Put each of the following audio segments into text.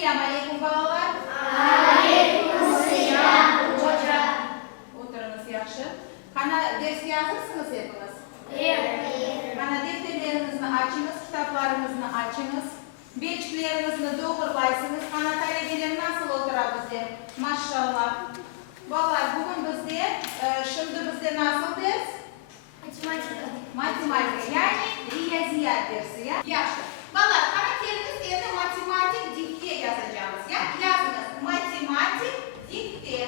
Selam aleyküm balalar. Aleykümselam hoca. Oturunuz yaxşı. Kana dersga hazırsınız hepiniz? Evet. Kana defterlerinizni açınız, kitaplarınızı açınız. Belçiklerinizni doğrulaysınız. Kana talebeler nasıl oturabız diye. Maşallah. Balalar bugün bizde, şimdi bizde nasıl ders? Математика. Matematika, yani riyaziyat dersi ya. Yaxşı. Balalar, karakterimiz endi matematik dikte yazacağız ya. Yazınız. Математик дикте.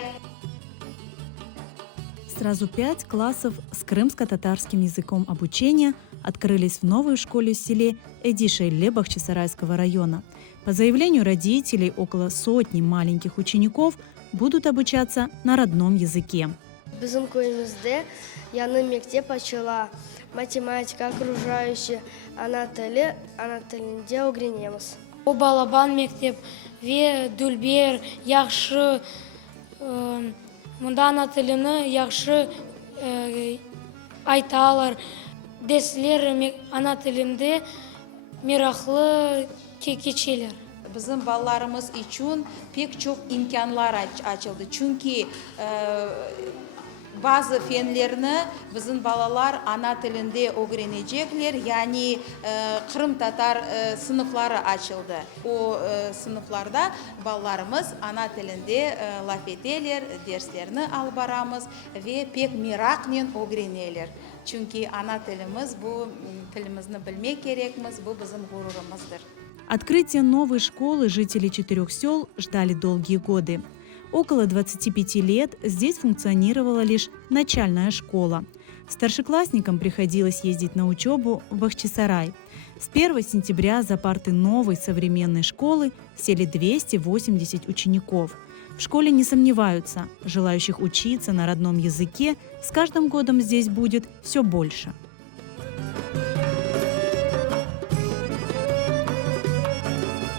Сразу 5 классов с крымско-татарским языком обучения открылись в новой школе в селе Эдишейле Бахчисарайского района. По заявлению родителей, около сотни маленьких учеников будут обучаться на родном языке. Біздің көйімізде яны мектеп ашыла, математика, окружающий, ана тілінде үйренеміз. О балабан мектеп ве дүлбер яхшы мұнда ана тіліні яхшы айталар. Деслер ана тілінде мерақлы кечелер. Bizim ballarımız için pek çok imkanlar açıldı. Çünkü bazı fenlerini bizim balalar ana tilinde öğrenecekler. Yani Kırım Tatar sınıfları açıldı. O sınıflarda ballarımız ana tilinde laf ederler, derslerini alıp baramız ve pek merakla öğrenirler. Çünkü ana tilimiz bu tilimizni bilmek gerekmiz, bu bizim gururumuzdur. Открытие новой школы жители 4 сел ждали долгие годы. Около 25 лет здесь функционировала лишь начальная школа. Старшеклассникам приходилось ездить на учебу в Бахчисарай. С 1 сентября за парты новой современной школы сели 280 учеников. В школе не сомневаются, желающих учиться на родном языке с каждым годом здесь будет все больше.